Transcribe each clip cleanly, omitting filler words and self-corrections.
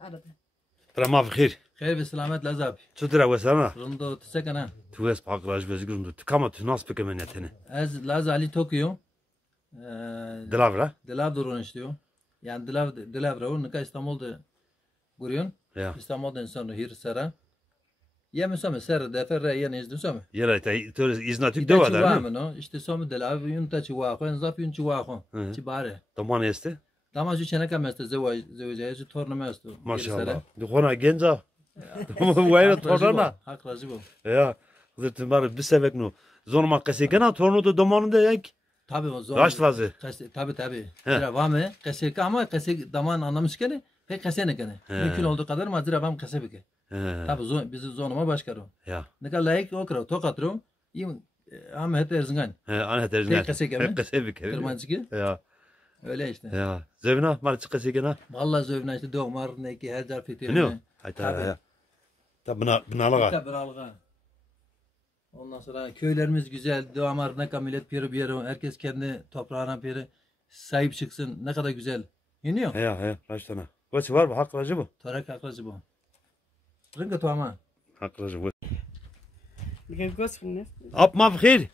aradı. Prama bkhir. خير بسلامت لازابي Çutura vesana. رندو تسكن Tu es pakraj bezgrum. Tu kama tu nas pekemenetene. از لاز علي طوكيو Dilavra. دلاب درون işliyor. Yani Dilav Ravu Nika İstanbul'da kuruyorsun. Ya. İstanbul'da insan hir sara. Yemi söme ser defer yeni izdin söme. Yera tu iznatük İşte deva çuvağı da. mı no? İşte söme Dilav yunta çuvağı. En zaf yun çuvağı. Çibare. Tamam este. Dama şu çene kameste zevacı torna mesto. Maşallah. Du kona genza. Vayra torna. Hak razı bu. Ya. Zırtın var bir sebek no. Zorma kasekena tornu da damanında ek. Tabii o zor. Raşt vazı. Tabii. Zira vame kasek ama kasek daman anlamış gene. Pek kasene gene. Mümkün olduğu kadar ma zira vam kasebik. Tabii bizi zonuma başkarım. Ya. Ne kadar layık okra tokatrum. İyim ama hep erzingen. Ana terzingan. Pek kasek mi? Kasebik. Kırmancı ki. Ya. Öyle işte. Ya. Zevna marçı kasekena. Vallahi zövna işte doğmar ne ki her zarf etiyor. Ne? Hayta ya. Ta binalığa. Tabii. Ondan sonra köylerimiz güzel. Doğamar ne kadar millet bir yere. Herkes kendi toprağına bir sahip çıksın. Ne kadar güzel. Yeniyor. Ya. Raştana. Vası var mı? Hak racı bu. Torak haklacı bu. Rınga tuama. Hak racı bu. Göz fırınız. Ab ma bkhir.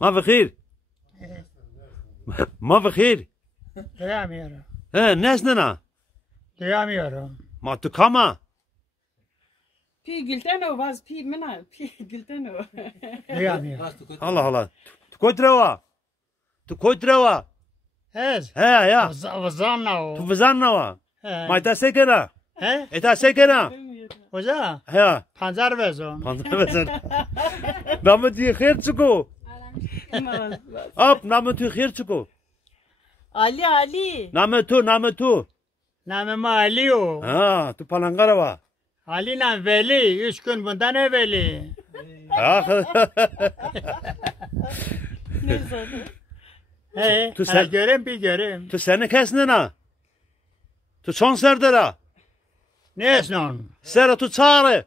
Ma bkhir. Ma bkhir. Duyamıyorum. He nesnena. Duyamıyorum. Ma tu kama. Pi Gülteno vaz pi mina pi Gülteno. Duyamıyorum. Allah. Tu koytreva. Tu koytreva. Ez. He ya. Vazanna o. Tu vizannava. He. Ma ita sekena. He? Ita sekena. Oza. He. Pancar vezon. Pandır vezer. Namı tu khair çuko. Ab namı tu khair çuko. Ali. Namı tu. Namım Ali o. Ha, tu palangarava. Ali ile Veli. 3 gün bundan evveli. Ha. He. Tu Sen sen- göreyim bir göreyim. Tu seni kesnena. Tu son serdera. Ne esnon? Sera tu çağrı.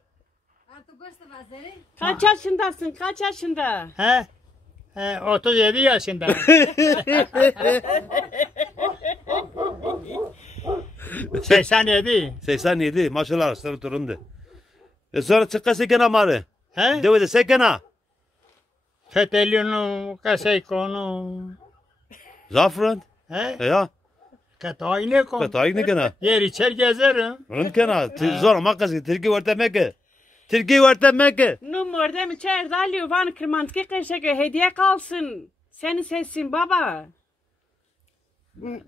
Kaç yaşındasın? Kaç yaşında? He? He 37 yaşında. ...87. 87 maşallah sarı turundu. Sonra çıkka sekena marı. He? Deve de sekena. Fethelionu, Kaseykonu. Zafran. He? Ya. Katayne kon. Katayı ne kena. Yer içer gezerim. Rın kena. Zor makası. Türkiye varta meke. Türkiye varta meke. Nu mordem içer dalıyor van kırmantıki kırşakı hediye kalsın. Senin sesin baba.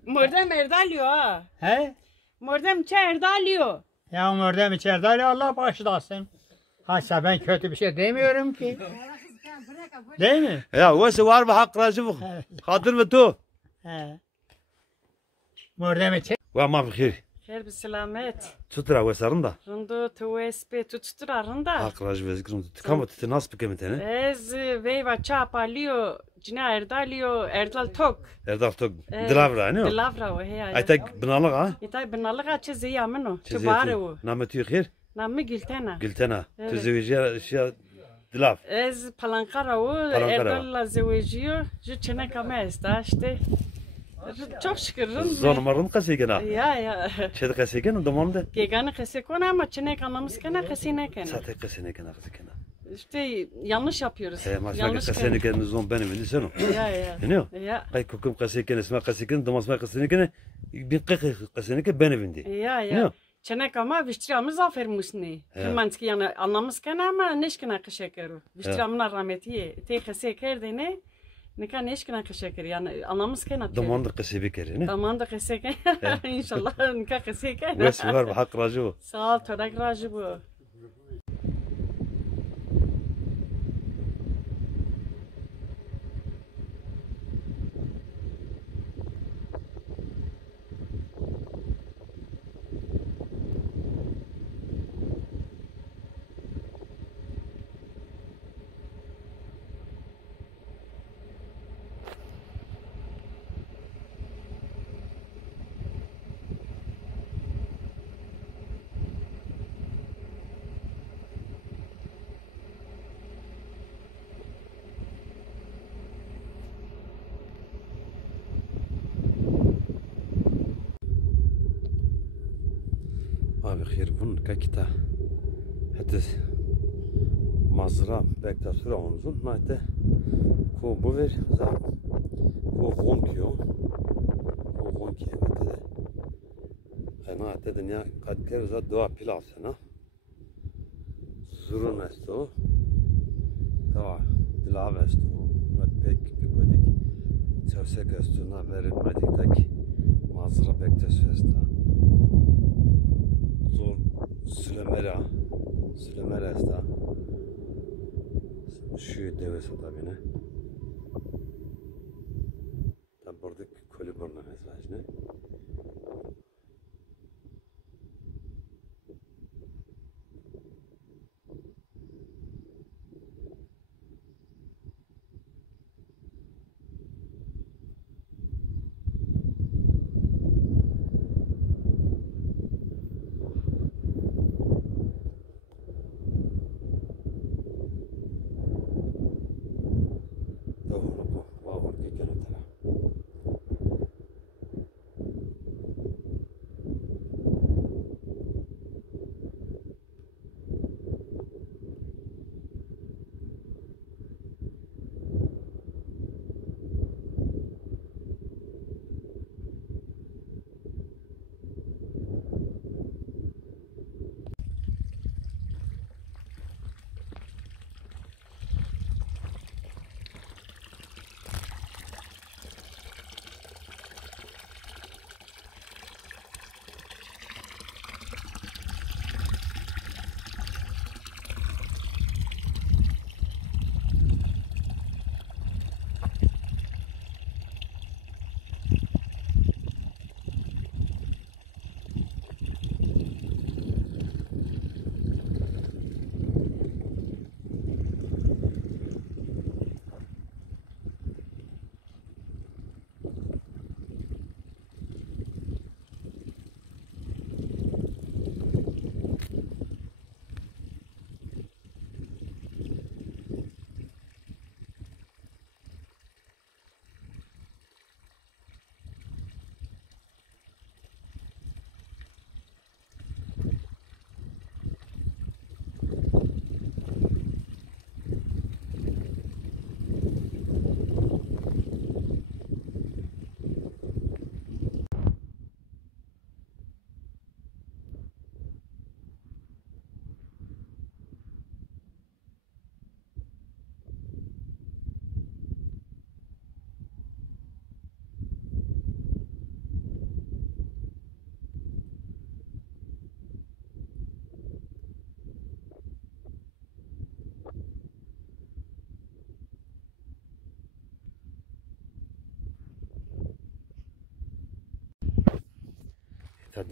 Mordem erdalıyor ha. He? Mordem içer erdalıyor. Ya orada içeride öyle Allah bağışlasın. Haşa ben kötü bir şey demiyorum ki. Değil mi? Ya vası var mı hak razı bu. Hadır mı tu? He. Orada içer. Ve ma bkhir. Her bir selamet. Tutura vesarın da. Rındı TVSP tutuşturarında. Hak razı vezgrum. Tıkama tutu nasıl pekemetene. Ez veyva çap alıyor. Cina erdalıyor. Erdal tok. Erdal tok. Dilavra ne o? Dilavra o heya. Ayta binalık ha. İtay binalık açı ziyamın o. Çubare o. Namı tu khair. Namı Gültena. Gültena. Tu Evet. zevciya şey dilav. Ez palankara o. Palankara. Erdal'la zevejiyor. Ju çene kama esta işte. Çok şükür. Zor marın kasekena. Ya. Çede kasekena damamda. Geganı kese kona ama çene kanamız kena kesine kena. Sate kasekena kasekena. İşte yanlış yapıyoruz. Maşallah Yanlış kasekena zon benim indi sen o. Ya. Ne o? Ya. Kay kokum kasekena isma kasekena damasma kasekena bir kasekena benim indi. Ne o? Çene kama viştiramız afermiş ne. Kırmanski yani anlamız kena ama neşkina kışekeru. Viştiramına rahmeti. Te kıseker de ne? Ne kan neşkina kışeker yani anlamız kena. Damanda kasebekeri ne? Damanda kıseker. İnşallah nika kıseker. Vesi var hak razı o. Sağ ol torak racı bu. Abi khir bun kakita. Hatta mazra bekta sura onzun. Nate ko bu ver za ko vonkyo. Ko vonkyo hatta. Ama hatta dünya kadker za doğa pilasena. Zurun esto. Doğa dilav esto. Mat pek pek çavsek esto na verin madik tak mazra bekta festa. Zor Süleymer'e esta. Şu devesi tabi ne? Tabi buradaki koliborna mesajını.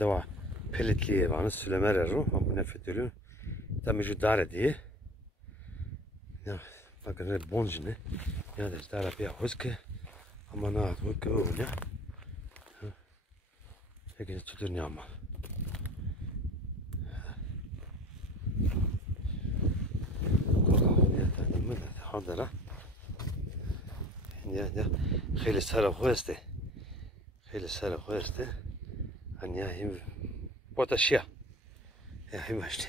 Dava pelletliye bana Süleymer Erro ama nefret ediyorum. Tam mevcut dare diye. Ya bakın ne bonjine. Ya da dare bir hoske ama ne atmak o ne? Peki tutur ne ama. Hadara. Ya خیلی سر خواسته. خیلی سر خواسته. Ania him potasia. Ya him işte.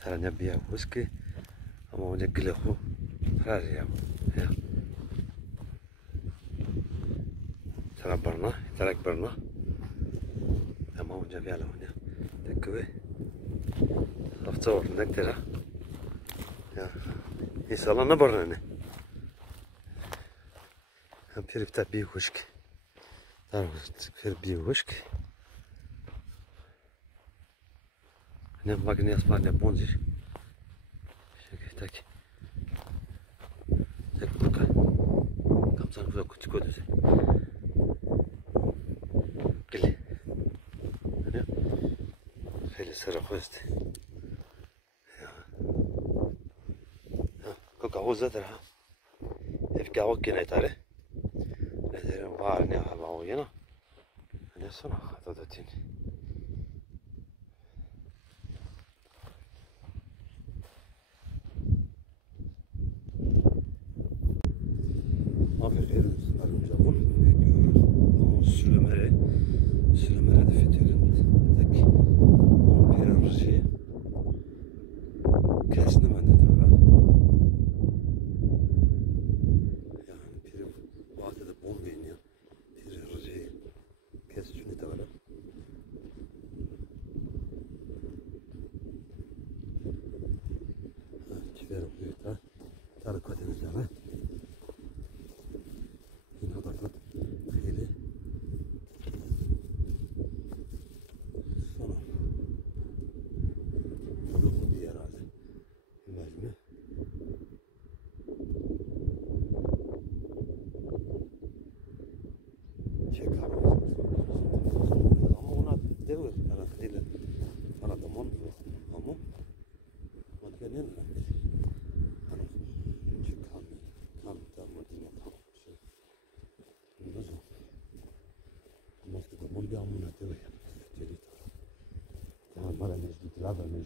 Taranya biya huski ama onu glehu razıyam. Ya. Tarak barna. Ama onu biyala onu. Tekve. Hafta var nektera. Ya. İnşallah ne barna ne. Hem piripta bir huski. Bir husk. Ne bakın yasma ne bonzir. Şöyle tak. Tak bakın. Kamsan kuda küçük oldu. Gel. Ne? Hele sıra koydu. Koka hozadır ha. Hep gavuk gene tare. Neden var ne hava o yana? Ne sonra hata da tin. Aferin sarımca bunu bekliyorum. Süleymer'e de fethedin.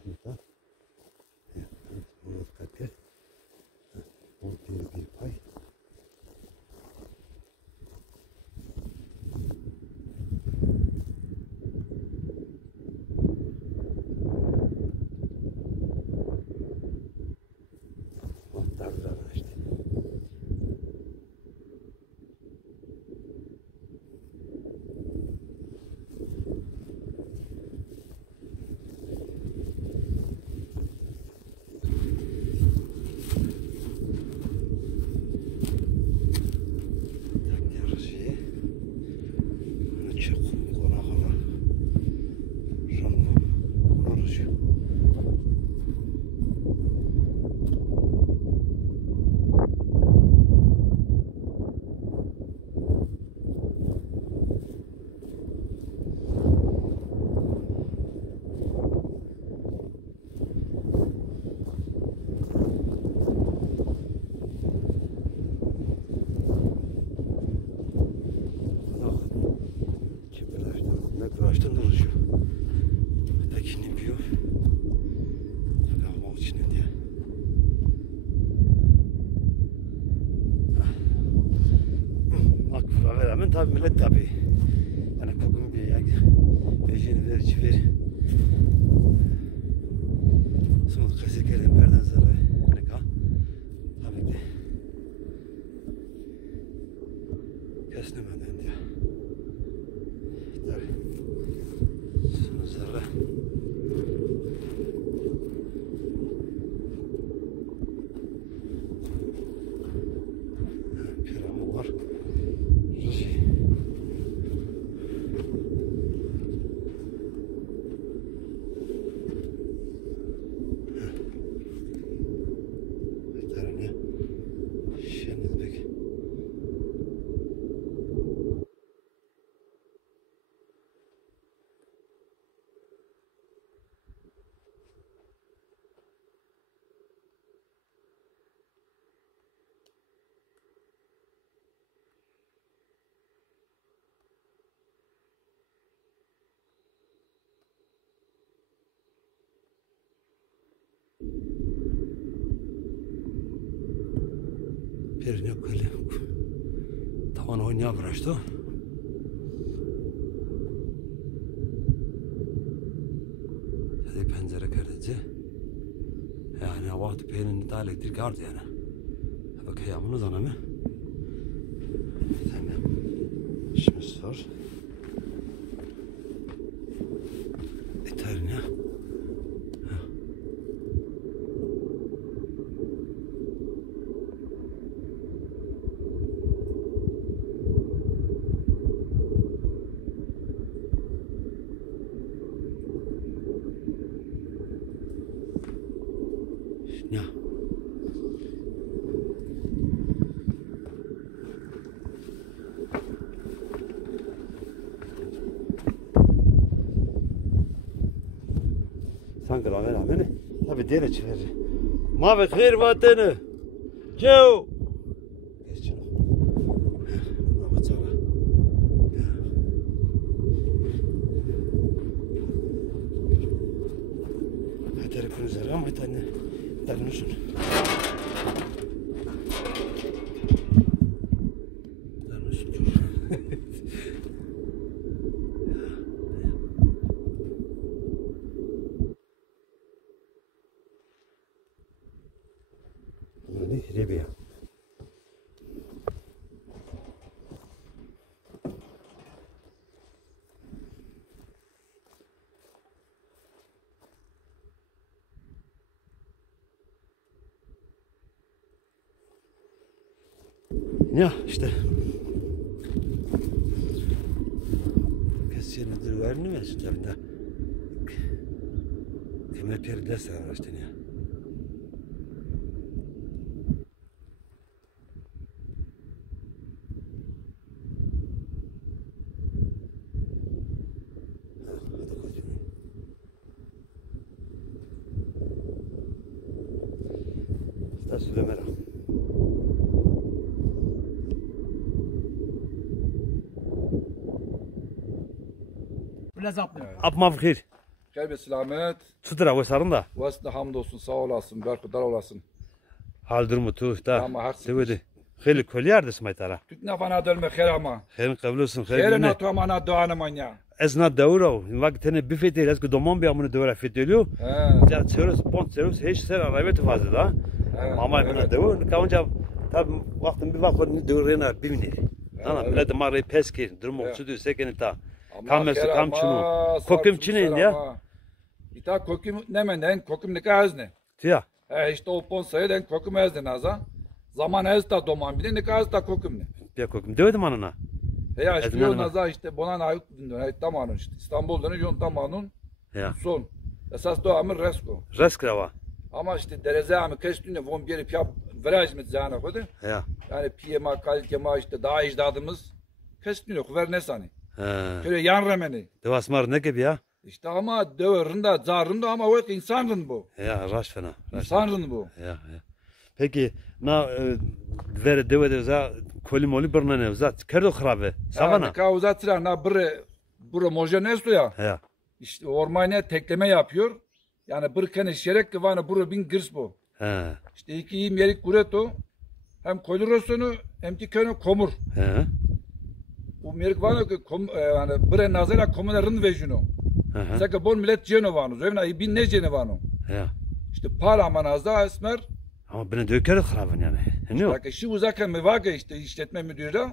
burada. Murat Kadir. Bu bir pay. Kıraçtan oluşuyor. Tekini büyüyor. Kalmak için diye. Akfura veramen tabi millet tabi. Yani kokun bir yak. Vecini verici ver. Sonra kesekelim berden sonra. Neka. Tabi ki. Kesnemeden diye. Tabi. Sonra piramit var. Perine böyle tavan oynaya bıraktı. Dedi pencere kırdıcı. Yani vakti peynini daha elektrik vardı yani. Bak yağmurun zanamı. Tamam. İşimiz var. Eterine. Ya. Sanki rağmen tabi dere çıkar. Mavet her vatanı. Ciao. Geç canım. Mavet sana. Telefon üzeri ama tane darmışsın. Darmışsın çok. Böyle Libya. Ya işte kesiyenedir verini mi üstlerinde kemer peride sağlar işte ya. İşte Süleyman'a. ولا زابط Ab mal bkhir. Hayır be selamet. Tutura ve sarın da. Vasıta hamdolsun sağ olasın. Berkudar olasın. Hal durumu tu da. Ama haksız. Devedi. Kheli koli yardı smaytara. Tükne bana dölme kher ama. Khairin qabl olsun. Khere Khairin. na tu amana duanı manya. Ezna davro. Vaktine bifeti lazım domon bir amını dövra feteliyor. He. Ya çevresi pont çevresi hiç ser aravet fazla da. Ama bana davro. Kaunca tabi vaktin bir vakit dövrena bimini. Ana millet mağarayı peski. Durum olsun diyor sekeni ta. Kamesi kamçunu. Kokim çinin ya. İta kokim ne menden kokim ne kazne. Tiya. İşte o pon sayeden kokim ezden aza. Zaman ez da doman bile ne kaz da kokim ne. Bir kokim. Devedim anana. Ya işte Ezden yol ama. naza işte bona ayık dindiyor. Tamamın işte. İstanbul'dan yon tamamın Ya. son. Esas doğamın resko. Reskrava. Ama işte dereze amı keştüne von bir piyap viraj mit zana kodu. Ya. Yani piyema kalitema işte daha ecdadımız keştüne kuver ne sani. Ha. Şöyle yan remeni. Devasmar ne gibi ya? İşte ama dövründe zarında ama o insanın bu. Ya raş fena. Raş. İnsanın bu. Ya. Peki na ver devede za koli moli birna ne za kerdo khrabe. Savana. Yani kavuzatıra na bure mojenesto ya. Ya. İşte ormana tekleme yapıyor. Yani bir kene şerek kıvana buru bin girs bu. Ha. İşte iki iyi yerik kureto. Hem kolurosunu hem ki kene komur. Ha. Bu merik vano ki yani bre nazara komunarın vejino. Ha. Saka bon millet ceno vano. Zevna bin ne ceno vano. Ya. İşte para manazda esmer. Ama beni döker khraben yani. Ne o? Bak şu uzaka mevaka işte işletme müdürü.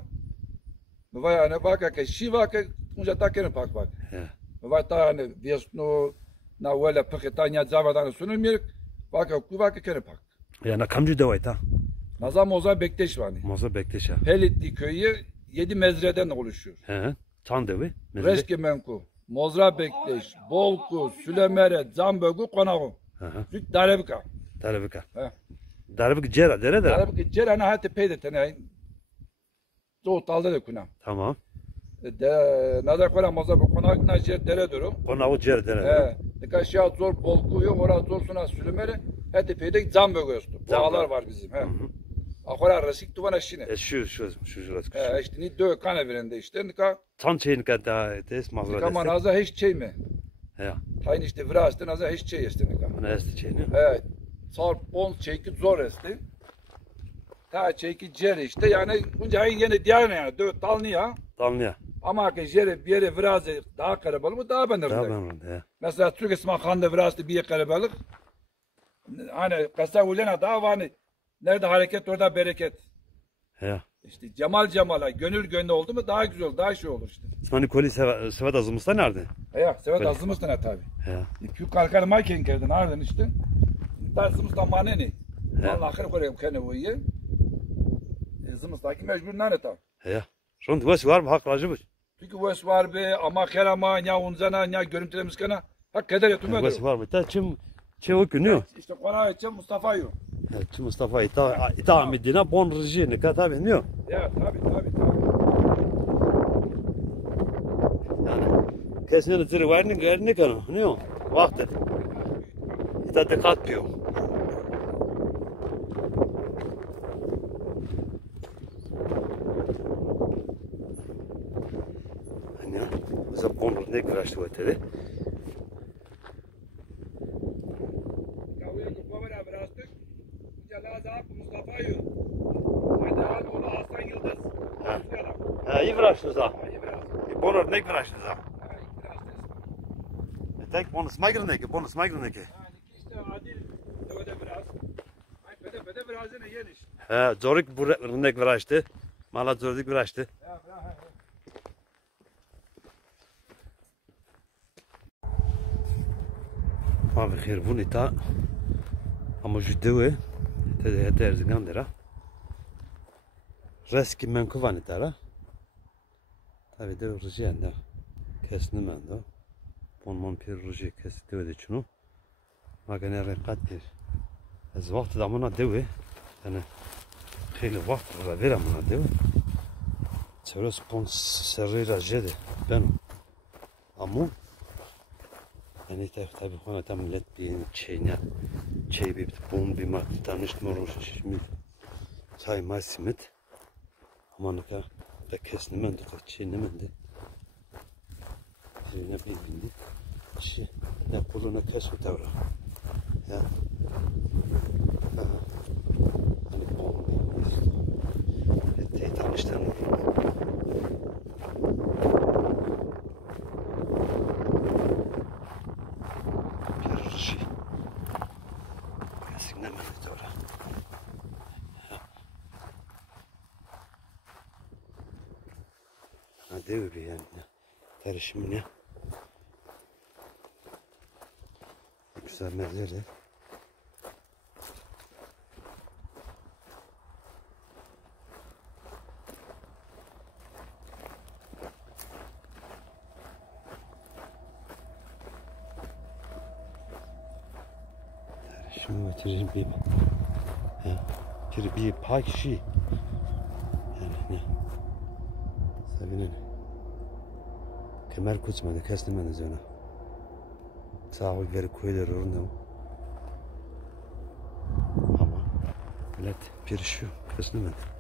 Meva yani bak ki şi vaka unca takene pak bak. Ya. Meva ta yani viesno na wala paketanya zavadan sunu merik. Bak ku vaka kene pak. Ya na kamcı devayta. Nazam oza bekteş vani. Moza bekleşa. Pelitli köyü 7 mezreden oluşuyor. He. Tan devi. Reşkemenku, Mozra Bekleş, Bolku, Sülemere, Zambögu, Konağı. Hı. Süt Darebika. Darabika. He. Darabika cera dere de. Darebika cerana hati peyde tene. Doğut aldı da kuna. Tamam. Nazar kola Mozra bu Konağı na cer dere duru. Ona o cera dere. He. Dika şia zor Bolku yok, orada zor suna Sülemere. Hati peyde Zambögu yostu. Dağlar var bizim. He. Akora rasik tuvana şine. Şu şurası. İşte ni dö kana verende işte. Nika Tan şeyin kadar des mazra kama des. naza hiç şey mi? Ya. Tayin işte virasты naza hiç şey işte nika. Ona este şeyini. Evet. Sar pon çeki zor esti. Ta çeki cer işte yani bunca ayın yine diğer yani dö talni ya. Damlaya. Ama ki jere bir yere biraz daha karabalık mı daha benir. Daha ben ya. Mesela Türk İsmail Han'da virasты bir karabalık. Hani kasa ulena daha var hani. Nerede hareket orada bereket. Ya. İşte Cemal'a gönül gönlü oldu mu daha güzel daha şey olur işte. Osmani koli sevat azımızda nerede? Ya sevet Öyle. azımızdan ha tabi. Ya. Pük kalkar mayken kerdin ardın işte. Azımızdan maneni. Ya. Allah ahir koyayım kene bu iyi. Azımızdaki mecbur nane tam. Ya. Şun vas var mı hak racı bu? Çünkü vas var be ama kerama ya unzana ya görüntülerimiz kana. Hak keder yatımı Vas var mı? Ta çim o günü. İşte konağı için Mustafa'yı. Çim Mustafa ita Medine bon reji ne kadar bilmiyor. Ya tabi. Yani kesin tiri var ne gör ne kanı ne o? Vakti. İta dikkat diyor. Hani ya. Mesela bon ne kıraştı o teri. Kavuya kupamına bıraktık. Calazap Mustafa'yı. Hadi hadi onu Hasan Yıldız. Ha iyi kıraştı da. Bon ne kıraştı da. Tek bon smagrın ki. İşte adil öde biraz. Ay bede biraz ne yeniş. Ha zorik bu ne kıraştı. Mala zorik kıraştı. Abi خير بوني تا اما جدوه هتا ارزگان داره رسکی من کوانی داره tabi de rıcı da kesni men de bon pir rıcı kesti de çunu magane rekat bir az vakti da mına devi yani خیلی وقت را verem mına devi çevres pon serira jede ben amu yani tabi ona tam millet bir şeyine şey bir bon bir mat tanıştırmış şimdi çay masimit ama ne kadar da kesnemen de çiğnemen de şeyine bir bindi şey ne pulunu kesme tavra. Ya. Hani bol bir tanıştın. Bir şey. Kesinlikle mi tavra. Ha dev bir yani. Karışım ne? Güzel merleri. Şimdi getireyim bir pak şey. Yani ne? Sabine kemer kutsmadı, kestirmeniz ona. Sağlık veri koyuyor orada. Ama millet pirişiyor, kestirmedi.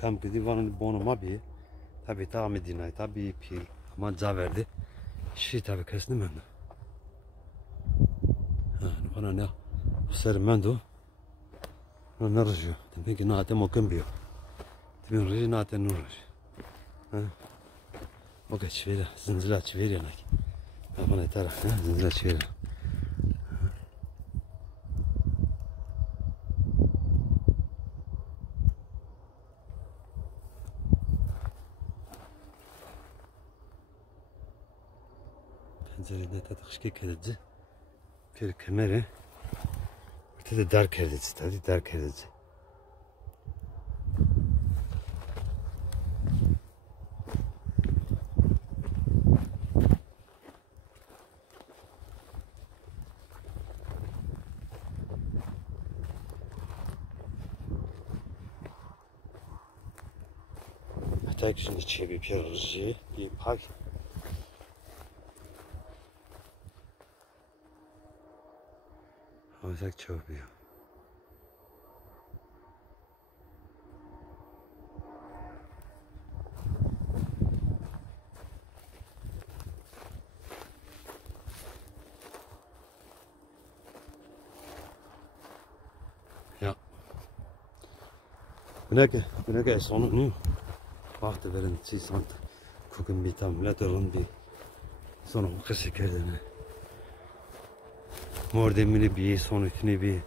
Kam kedi vanın bonuma bir tabi tam edinay tabi pil ama zaverdi şey tabi kestim ben. Ha bana ne sermendo ne rıcı demek ki nate mokum bir demek rıcı nate nur ha o geç ver zinzila çevir yana bana yeter ha zinzila çevir. Pencerede tatışki kedici bir kemeri ötede dar kedici tabi dar kedici. Tek şimdi içe bir pirıcı bir pak. Olacak çok büyük. Ja. Buna sonu nu. Vakti verin çizsant. Kokum bir tam letterun bir sonu kısa kedene. Mordemini bir sonukini bir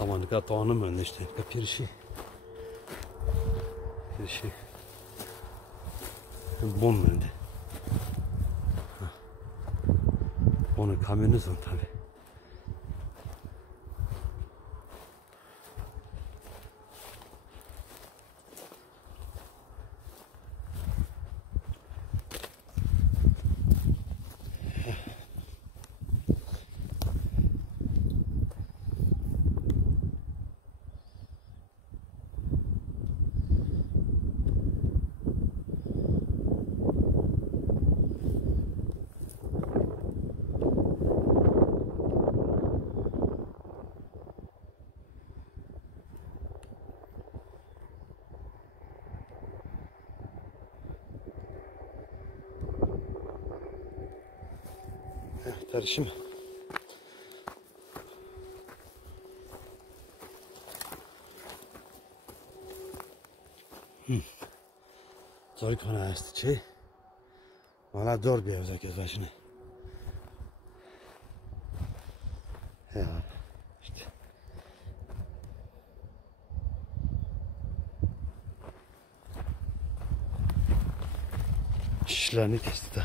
aman katanım önde işte bir şey. Bir şey. Bon önde. Onu kamyonu son tabi. Karışım. Zor konu açtı şey. Valla zor bir evde göz başına. Ya işte. Şişlerini kesti de.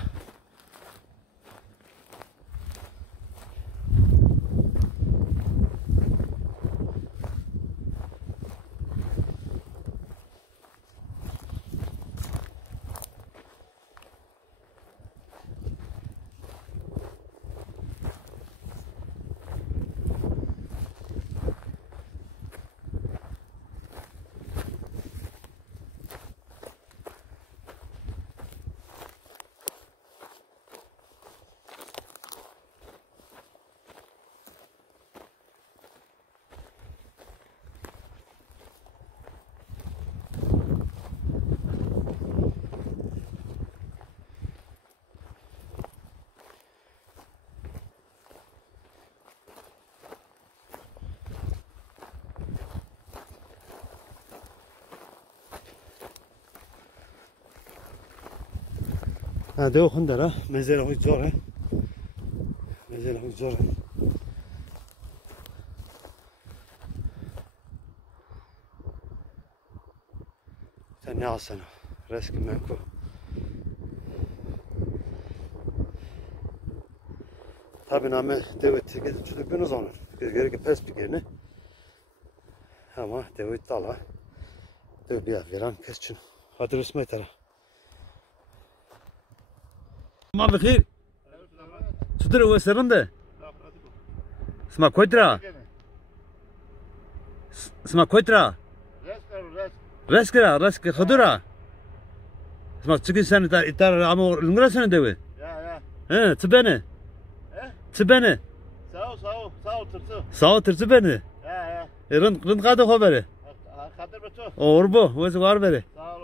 Ha de okun dara. Mezele hoy zor he. Mezele hoy zor. Sen ne alsana? Reski menko. Tabi name devlet gidip çocukluğunuz olur. Gerek pes bir yerine. Ama devlet dala. Devlet bir veren kesçin. Hadi resmi tara. Ma bخير. Sudur o serinde. Sma koytra. Sma koytra. Resk khudura. Sma çıkın sen itar ama lungura sen devi. Ya. He, tibeni. Tibeni. Sağ tırsı beni. Ya. Rın kadı haberi. Kadir betu. Orbu, o var beri. Sağ ol.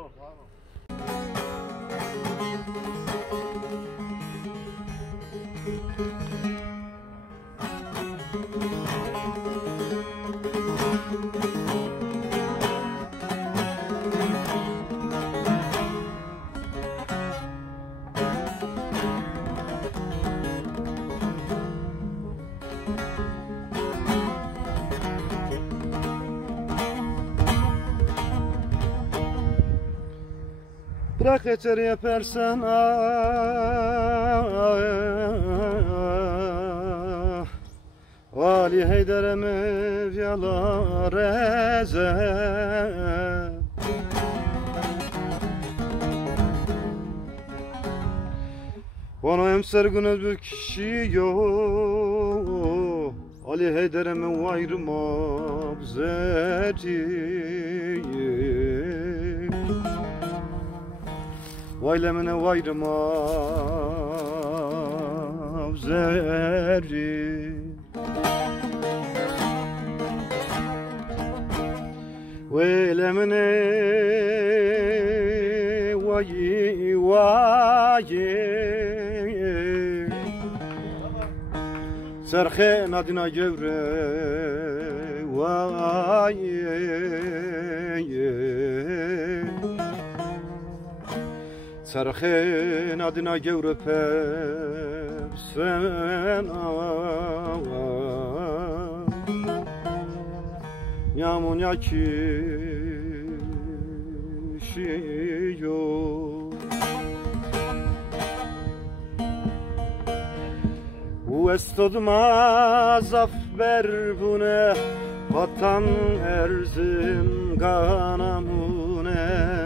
Bırak yeter yaparsan Vali Heyder'e mevyalar ezer Bana emser güne bir kişi yok Ali Heyder'e mevayrım zeti Vaylemine vayrım zerri Vaylemine vayi Serhe nadina gevre vayi Serhin adına gevrep sen Yamun yakişiyor Uvestodma zafer bune Vatan erzim kanamune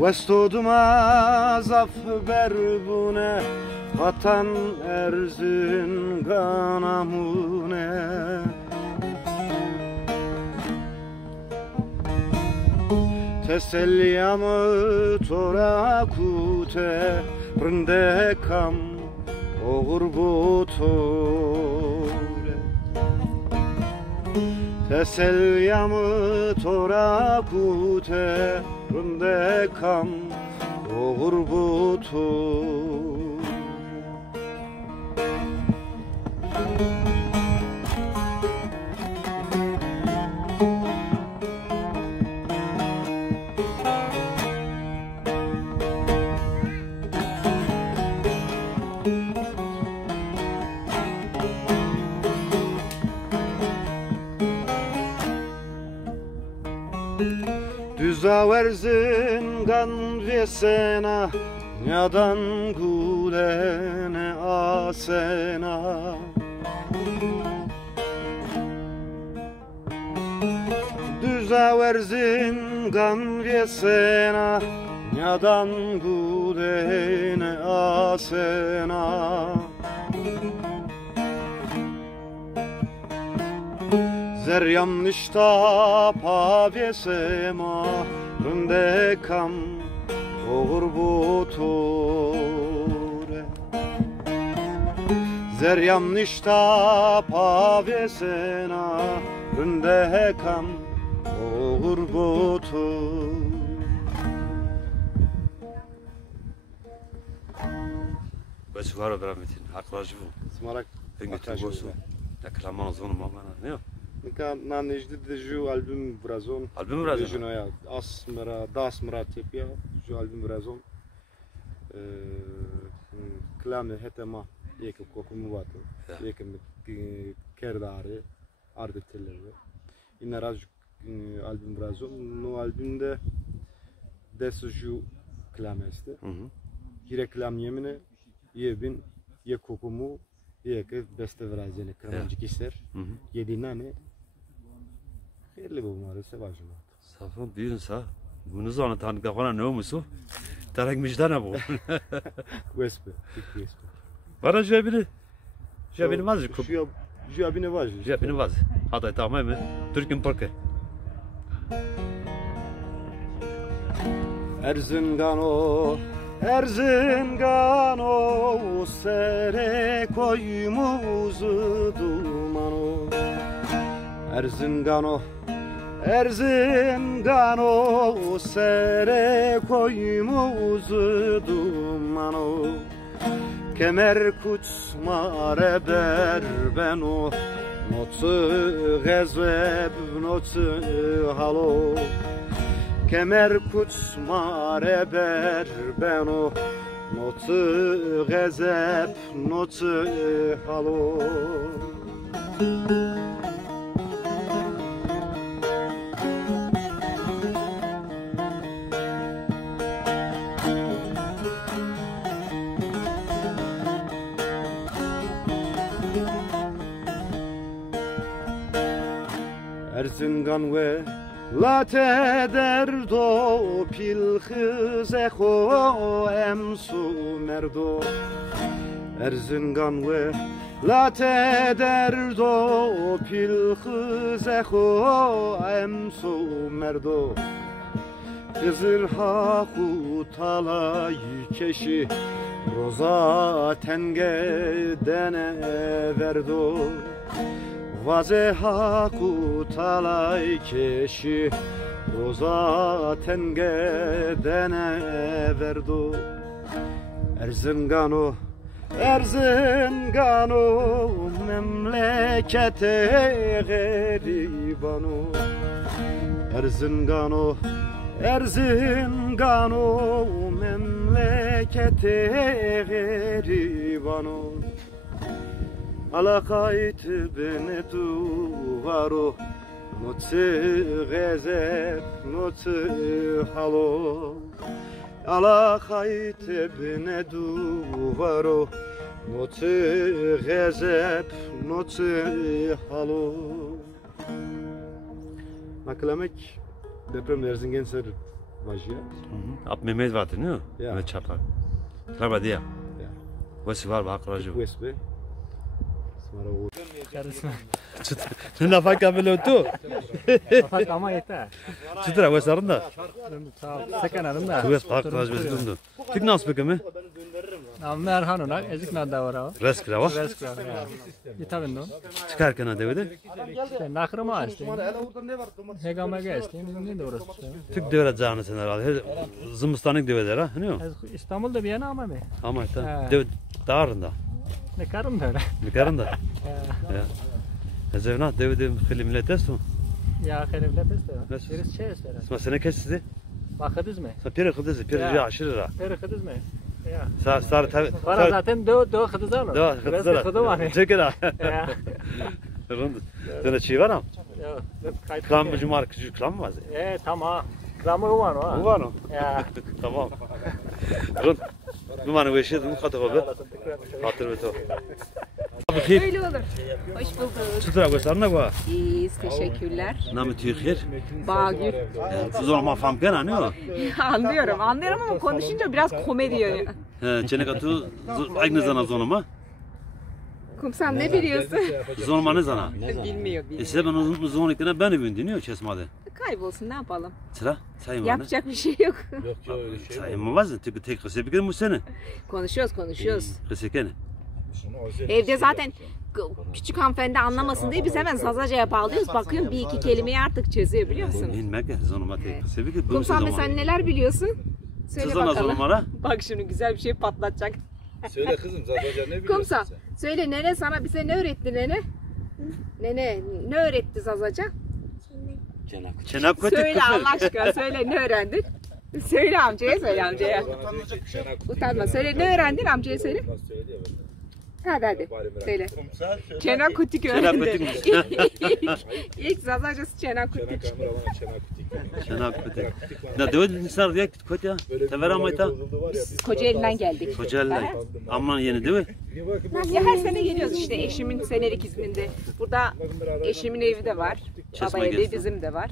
Vestoduma zafer bune Vatan erzin kanamune Teselliyamı torakute Rındekam oğur butore Teselliyamı torakute Rındekam oğur butore Düzaverzin gan vesena Yadan gulene asena Düzaverzin gan vesena Yadan gulene asena Zeryam nişta pavesema Rındekam oğur butore Zeryam nişta pavesena Rındekam oğur butore Başı var o rahmetin, haklarcı bu. Smarak. Hengeti olsun. Yaklamanız onu mamana, ne o? Na nejdi de ju albüm brazon. Albüm brazon. Juno ya asmara das mratip ya ju albüm brazon. Klame hetema yek kokumu vatı. Yek kerdari ardeteleri. İnne raz albüm brazon. No albümde desu ju klamesti. Yine klam yemine yebin ye kokumu ye ki beste vrazene kremancık ister. Yediğine hayırlı bu maalesef acıma. Safon büyünse bunu sonra tanık kafana ne olmuşsa tarak müjdana bu. Vespe, tek vespe. Bana cebini. Cebini vaz. Ju abine vaz. Cebini vaz. Hatta tamam mı? Türk'ün parkı. Erzingano, Erzingano, sere koymuzu dumano. Erzingano, Erzingano, sere koymuzu dumano. Kemer kutsma reber beno, notu gazeb, notu halo. Kemer kutsma reber beno, notu gazeb, notu halo. Erzingan ve late derdo pilhıze ho emsu merdo. Erzingan ve late derdo pilhıze ho emsu merdo. Kızıl haku talay keşi roza tenge dene verdo. Vaze haku talay keşi roza tenge dene verdo. Erzingano, Erzingano, memlekete garibano. Erzingano, Erzingano, memlekete garibano. Alakayt beni duvaro, notu gazep, notu halo. Alakayt beni duvaro, notu gazep, notu halo. Naklamek deprem Erzingen ser vajia. Ab Mehmet vardı ne? Ya. Mehmet Çapar. Traba diye. Ya. Vasi var bakracı. Vespe. Smara o. Ne nafak kabul tu? Fakat ama yeter. Çıtıra vesarın da. Sağ ol. Sekenerim de. Tuves bakracı vesarın. Tik nasıl peki mi? Ama Erhan'ın ezik nadda var o. Reskra var. Reskra ya. Yetabın da. Çıkarken ne devede? İşte nakrama açtı. Hegame geçti. Ne de orası işte. Tük devlet canı sen herhalde. Zımıstanık develer ha. Ne o? İstanbul'da bir yana ama mı? Ama işte He. dev dağırında. Ne karım da öyle. Mikarında. Ya. Ezevna devede filmle testo. Ya herifler de. Nasıl? Birisi şey ister. Sma sene kestizi. Bakıdız mı? Sa peri kıdısı, peri Ya. ya aşırı ra. Peri kıdız mı? Ya. Sar tabi. Para zaten do kıdız alır. Da kıdısı Kıdı var. ra. Çekil ha. Ya. Rund. Dene çiğ var ama. Ya. Kayıt. Kram bu cumar küçük kram mı var? Tamam. Gramı var o. Bu var mı? Ya. Tamam. Rund. Bu manı ve şey bu katı abi. Hatır ve to. Öyle olur. Hoş bulduk. Çıtıra gösterine bu. İyiyiz, teşekkürler. Namı tüyhir. Bağgül. Zor ma fam gena ne o? Anlıyorum ama konuşunca biraz komedi yani. Çene katı aynı zana zonuma. Kumsal ne biliyorsun? Zonuma ne zana? Bilmiyor. İşte ben uzun zonikine ben evin dinliyor çesmade. Kaybolsun ne yapalım? Sıra sayın var. Yapacak bir şey yok. Sayın mı var? Tek tek kısa bir mu sene. Konuşuyoruz. Kısa kene. Evde zaten küçük hanımefendi anlamasın diye biz hemen Zazaca'ya bağlıyoruz. Bakıyorum bir iki kelimeyi artık çözüyor biliyor musun? Bilmek zonuma tek kısa bir. Kumsal sen neler biliyorsun? Söyle Sızana bakalım. zonumara. Bak şunu güzel bir şey patlatacak. Söyle kızım Zazaca ne biliyorsun Kumsal sen? söyle nene sana bize ne öğretti nene? Ne öğretti Zazaca? Çenak kötü Söyle küfür. Allah aşkına söyle ne öğrendin? Söyle amcaya söyle amcaya. Utanma söyle ne öğrendin amcaya söyle. Hadi söyle. Çenak kutik öğrendi. İlk Zazacası çenak kutik. Çenak kötü. Ne diyor insan diye kötü ya. Tever ama ita. Biz Kocaeli'den geldik. Kocaeli'den. Aman yeni değil mi? Ya her sene geliyoruz işte eşimin senelik izninde. Burada eşimin evi de var. Çeşme Baba evi gezdi. bizim de var.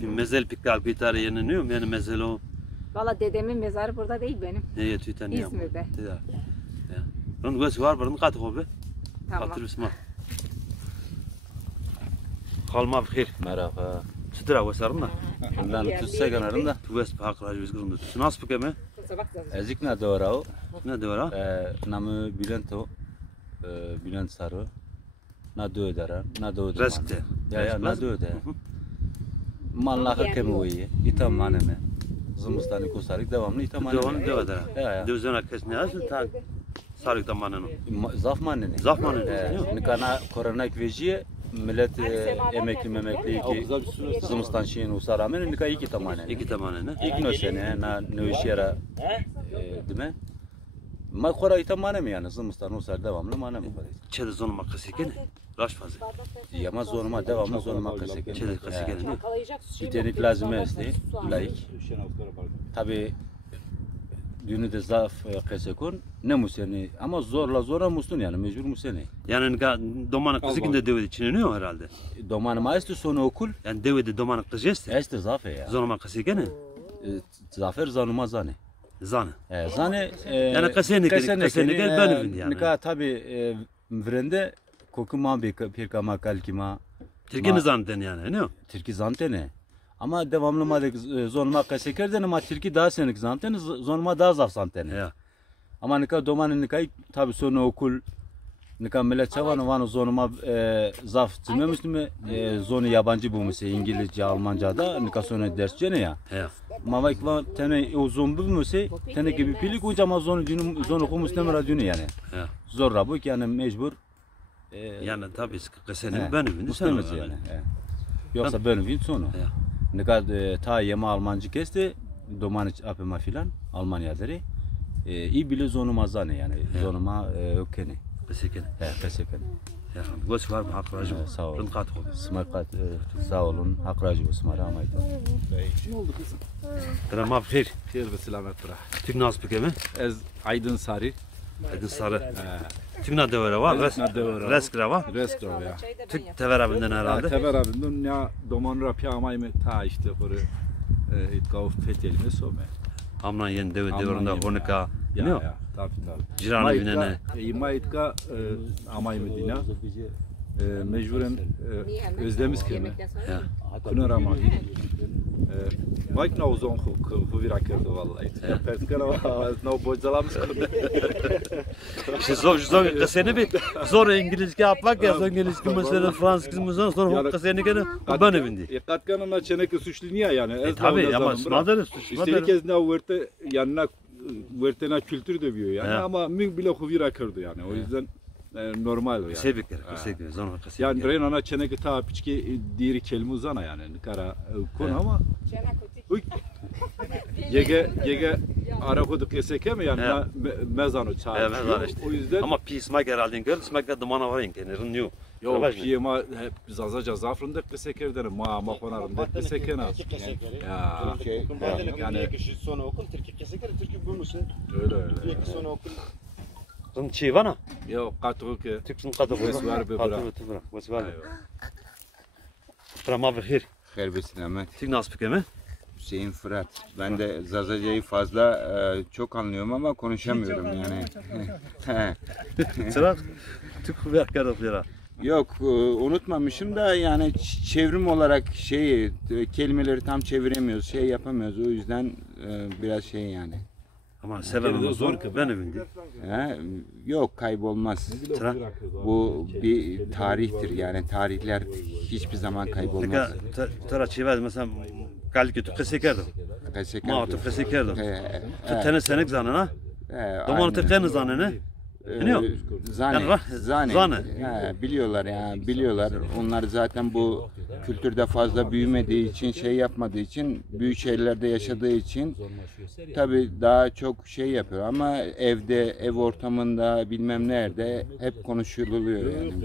Bir mezel pikal gitarı yeniliyor mu? Yani mezel o. Valla dedemin mezarı burada değil benim. Neye tüyten ya? İzmir'de. Bunun gözü var, bunun katı kobi. Tamam. Hatırlısın. Kalma bixir. Merhaba. Çıtıra vasarım da. Bundan tutsa ganarım da. Tuvest pakra biz gurundu. Nasıl pikeme? Ezik ne doğru o? Ne diyor ha? Namı Bülent o. Bülent Sarı. Na dödere, na dödere. Reskte. Ya na dödere. Mallahı kemuyi. İtam maneme. Zımıstanı kusarik devamlı itam maneme. Devam devam eder. Ya. Dözün arkasına ne yazın ta sarık da manenu. Zaf manene. Zaf manenu. Nikana korona kvejiye millet emekli ki zımıstan şeyin usaramen nika iki tamane. İki tamane ne? İlk no sene na nöşyara dime. Ma kora itam maneme yani zımıstan usar devamlı maneme. Çede zonu makası gene. Raş fazla. Yama zoruma devamlı zoruma kasek. Çede kası gene ne? Tütenik lazım esti. Layık. Tabi dünü de zaf kasekon ne museni ama zora musun yani mecbur museni. Yani domanın kızı günde devede çineniyor herhalde. Domanı maestro sonu okul. Yani devede domanın kızı jest. Este zafe ya. Zonu makası gene. Zafer zanuma zane. Zanı. Zane Yani kaseni gel benim yani. Nika tabi vrende kokuma bir kama kalkima. Türkiye'nin zanten yani ne o? Türkiye zantene. Ama devamlı madik zonuma kasekerden ama Türkiye daha senik zantene zonuma daha zaf zantene. Ya. Ama nika domanın nika tabi sonu okul nika millet çavanı vanı zonuma zaf cümlemiş mi zonu yabancı bu mesela İngilizce Almanca da nika sonu ders cene ya. Ya. Ama vakit tane o zon bu mesela tane gibi pilik uca ama zonu kumus nemra dünü yani. Ya. Zor rabuk yani mecbur. Yani tabii kaseni benim. Mustemez yani. Yoksa benim sonu. Ya. Ne kadar ta yema Almancı kesti domanı apema filan Almanya'ları iyi bile zonuma zane yani zonuma okeni. Kasekene. Kasekene. Ya. Göz var mı? Hakracı mı? Sağ olun. Rınkat oldu. Smakat sağ olun. Hakracı Osman Rahmaydı. Tamam bixir. Xeyr və selamet bura. Tük nasıl pikeme? Ez Aydın Sarı. Aydın sarı. Tük ne devere var? Reskre var. Reskov ya. Tük tever abinden herhalde. Tever abindən ya domanra piyamay mı ta işte kuru itqav fetelime some. Amran yeni deverinde honika. Ne o? Ya, tabii. Ciranı binene. İma itqa amay mı dina. Mecburen özlemiz kimi. Ya. Kunar ama. Vayk na uzon huvira kerdi vallahi. Pertkana na bocalamız kurdu. İşte zor kaseni bir. Zor İngilizce yapmak ya. Zor İngilizce mesela Fransızca mesela sonra kaseni gene kurban evindi. Katkana na çeneki suçlu niye yani? Tabii ama smadırız. İşte kez ne verte yanına vertena kültür dövüyor yani ama mü bile huvira kerdi yani. O yüzden normal yani. Şey bir kere. Şey bir zor kaseni. Yani Renana çeneki ta piçki diri kelime uzana yani. Kara konu ama Yege ara koduk eseke mi yani mezanı çağır. Mezan işte. O yüzden ama pismak herhalde gör. Smak da mana var yani. Rınıyor. Yok piyema hep zazaca zafrında kesekerden ma konarında kesekena. Ya yani sonu okul Türkiye keseker Türkiye bulmuş. Öyle. İki sonu okul. Rın çiğ var mı? Yok katık ki. Tüksün katık. Vesvar be bırak. Vesvar. Tamam bixir. Xeyr selamet. Tük nasıl pikeme? Hüseyin Fırat. Ben de Zazaca'yı fazla çok anlıyorum ama konuşamıyorum yani. Çırak. Tük ver karaflara. Yok unutmamışım da yani çevrim olarak kelimeleri tam çeviremiyoruz, şey yapamıyoruz. O yüzden biraz şey yani. Ama seven zor ki ben evindi. Yok kaybolmaz. Bu bir tarihtir yani tarihler hiçbir zaman kaybolmaz. Tara çivez mesela kalki tu kesekerdim. Ma tu kesekerdim. Tu tane senek zanına. Domanı tıkanı zanına. Zane. Yani Zane. Zane. Biliyorlar yani biliyorlar. Onlar zaten bu kültürde fazla büyümediği için şey yapmadığı için büyük şehirlerde yaşadığı için tabii daha çok şey yapıyor ama evde ev ortamında bilmem nerede hep konuşuluyor yani bu.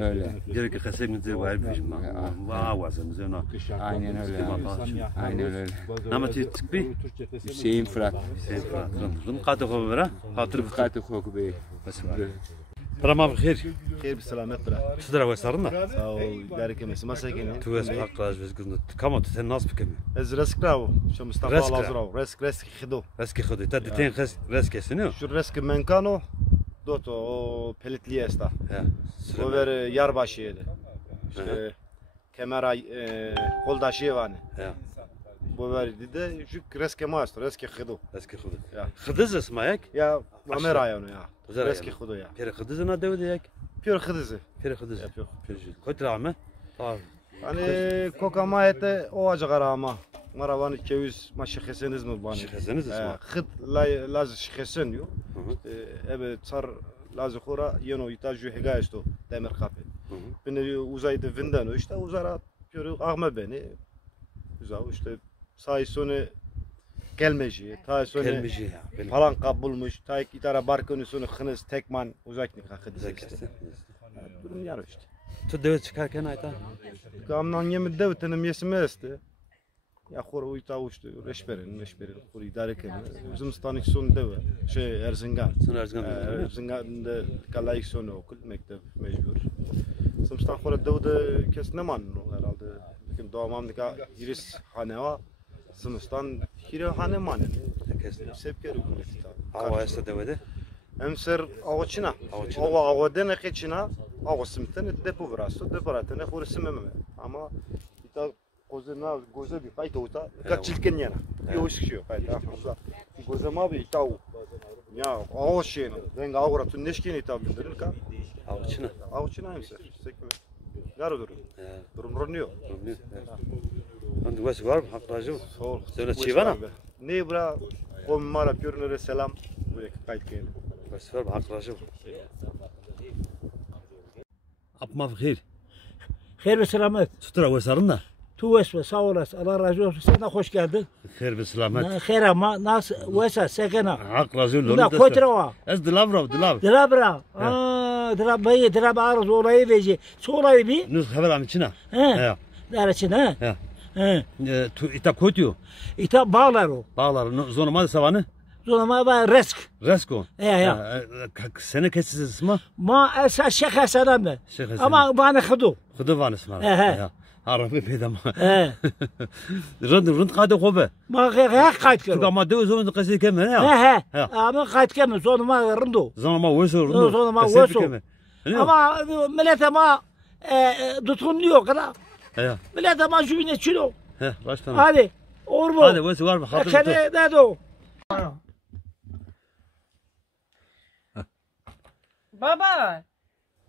Öyle. Gerek kesinlikle varmış mı? Vaazımız ona. Aynen öyle. Aynen öyle. Namati tıkbi. Hüseyin Fırat. Hüseyin Fırat. Katı kovara. Katı koku bey. Tamam bخير. خير بالسلامات برا. Sıdıra vesarına. Sağ ol. Derek emesi masakeni. Tu es akraz biz gündüz. Kamat sen nasıl bikemi? Ez resk rav. Şu Mustafa Lazrav. Resk khido. Reski xudu. Ta diten khas reskesini. Şu resk menkano. Doto pelitliye esta. Ha. Over Yarbaşı'ydı. İşte kemera koldaşı var. Ha. Bu verdi de şu resk master. Resk khido. Reski xudu. Ya. Xıdız ismayak. Ya Amera yani ya. Güzel Resk yani. khido ya. Peri xıdızına devdiyek. Pür khidzi. Peri xıdız. Yapıyor. Kotra mı? Tamam. Hani kokama ete o acıkara ama. Maravanı keviz maşıkeseniz mi bana? Şıkesiniz isma. Xıd laz şıkesen yo. Evet sar laz khora yeno itaju hegayesto demir kapı. Beni uzaydı vinden işte uzara pür ağma beni. Uzav işte say sonu gelmeci, tay sonu Gelmeci ya. falan kabulmuş. Tay itara barkını sonu khınız tekman uzakni kakıdı. Durum yarı işte. Tu devet çıkarken ayta. Kamdan yemi devtenim yesimesti. Ya khor uyta uçtu. Reşberin. Khor idare kemer. Bizim stanik son deve. Erzingan. Son Erzingan. Erzingan'da kalayık sonu okul. Mektep mecbur. Bizim stan khor devde kes ne man herhalde. Lakin doğamamdaki iris haneva. Sımstan hire hane manen. Sepker hükümeti tabi. Hava esta devede. Emser ağaçına. Ağaçına ne keçina. Ağaçımdan depo vrasto. Deporatene khor simeme. Ama ita Gozena goze bir kayıt olsa kaçılken yana. Yok şey yok kayıt. Goze ma bir tav. Ya ağaç şeyin. Ben ağura tun neşkin ita bildirin ka. Ağaçına emser. Sekme. Garı durum. Durum runuyor. Andı vas var hakracı. Sol. Söyle çivana. Ne bra komara pürnere selam. Bu kayıt keyin. Vas var hakracı. Apma bخير. Hayır ve selamet. Sıdıra vesarına. Tu vesve sağ olasın. Allah razı olsun. Sen de hoş geldin. Hayır ve selamet. Hayır ama nasıl vesa sekena. Hakracı Da kotrava. Ez dilavra. Dilabra. Dilab bayi dilab arız olayı veci. Solayı bir. Nus haber am içine. He. Derçin ha. He. Tu ita kotuyor. İta bağlar o. Bağlar. Zonuma savanı. Zonuma var risk. Resko. Ya. Sene kesiz isma. Ma esas şeker selam ben. Ama bana khudu. Khudu van isma. He. Arabi pedama. He. Rund qade khobe. Ma gayet kayıt kero. Ama de uzun qasi kemer ya. He. Ama kayıt kemer. Zonuma rındu. Zonuma veso. Zonuma veso. Ama millete ma tutunluyor kadar. He. Millete ma jübine çilo. He. Baştan. Hadi. Orbo. Hadi veso var mı? Kene ne do? Baba.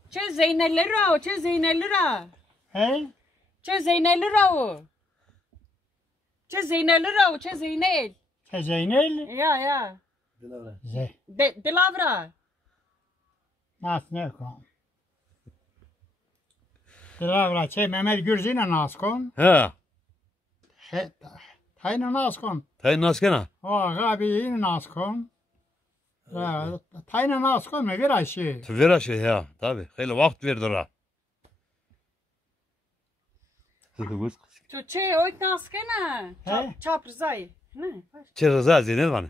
Çe Zeynel'lere o. Çe Zeynel'lere. He? Çe Zeynel'lere o. Çe Zeynel'lere o. Çe Zeynel. Çe Zeynel? Ya. Dilavra. Nasıl ne kon? Dilavra çe Mehmet Gürzi'yle nas kon. He. Tayna nas kon. Tay naskena. O gabi'yle nas kon. Tayna nas kon mu? Biraz şey. Vera şey ya. Tabii. Hele vakt verdi ra. Tu çe oyt naskena. Çap rızay. Ne? Çe rıza Zeynel var.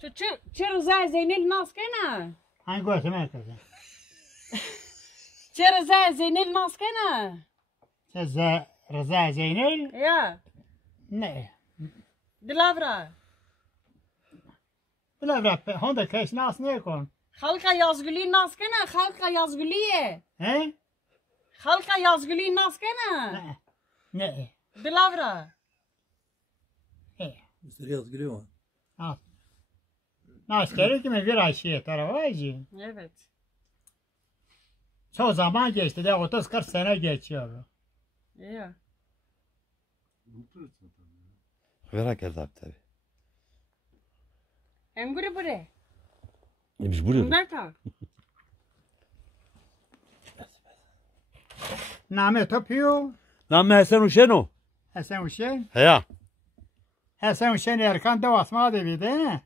Tu çe rızay Zeynel naskena. Hangi görseme kızım? Çe rızay Zeynel naskena. Çe Rıza Zeynel? Ya. Ne? Dilavra. Dilavra honda keş nas ne kon? Halka yazguli naskena. Halka yazguliye. He? Halka yazguli naskena. Ne? Dilavra. Mr. Yazgülü var. Ha. Nas gerek mi biraz şey tarafı? Evet. Çok zaman geçti de 30-40 sene geçiyor. Ya. Vera geldi abi tabii. Emguri bure. Biz buraya. Nerede? Name topiyo. Name Hasan Uşeno. Hasan Hüseyin. Ya. Hasan Hüseyin Erkan da basma de bir de.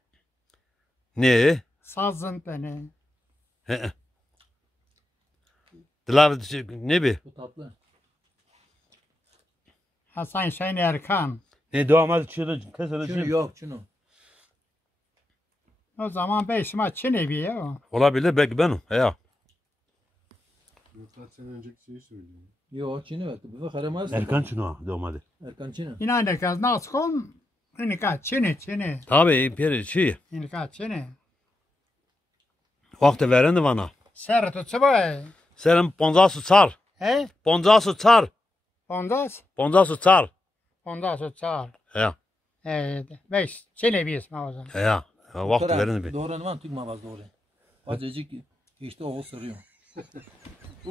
Ne? Sazın tane. He. Dilav ne bi? Bu tatlı. Hasan Hüseyin Erkan. Ne doğamadı çığırı kızını Şunu yok şunu. O zaman beşime Çin evi ya. Olabilir belki benim. Ya. Kaç sene önceki şeyi söylüyor. Yok Çin'i bak. Bu karamaz. Erkan Çino doğmadı. Erkan Çin'i. İnan kaz nasıl kon? İnika Çin'i. Tabii peri şey. İnika Çin'i. Vakti verendi bana. Ser tutsu bay. Senin ponzası çar. He? Ponzası çar. Ondas? Ponzası çar. Ondas o çağır. Ya. Evet. Beş Çin evi ismi o zaman. Ya. Vakti verendi bir. Doğru var tükma baz doğru. Azıcık işte o sırıyor.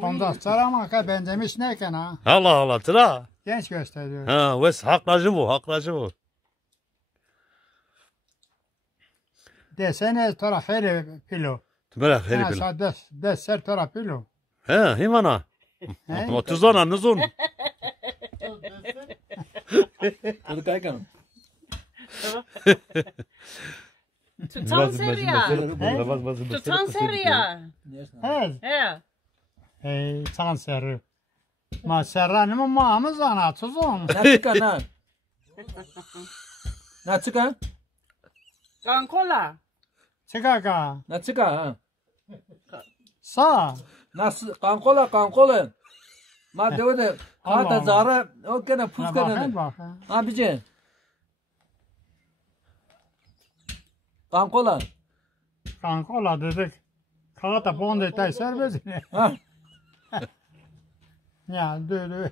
Ondas çağır ama ka benzemiş neyken ha. Allah Allah tıra. Genç gösteriyor. Ha ves haklacı bu haklacı bu. Desene tora heri pilo. Tümerek heri Ha, bil. sa des ser tora pilo. He himana. He? 30 ona nuzun. Hadi kaykan. Tutan seriya. Tutan seriya. He. He. Hey, çan seri. Ma serranı mı mağımız ana tuzun. Ne çıkan ha? Ne çıkan? Kankola. Çıkaka. Ne çıkan ha? Sa. Nasıl kankola. Ma devede kata zara o kene puf kene. Bakın. Abici. Kankola. Kankola dedik. Kağıta bonde tay serbezine. Ha. Ya dö.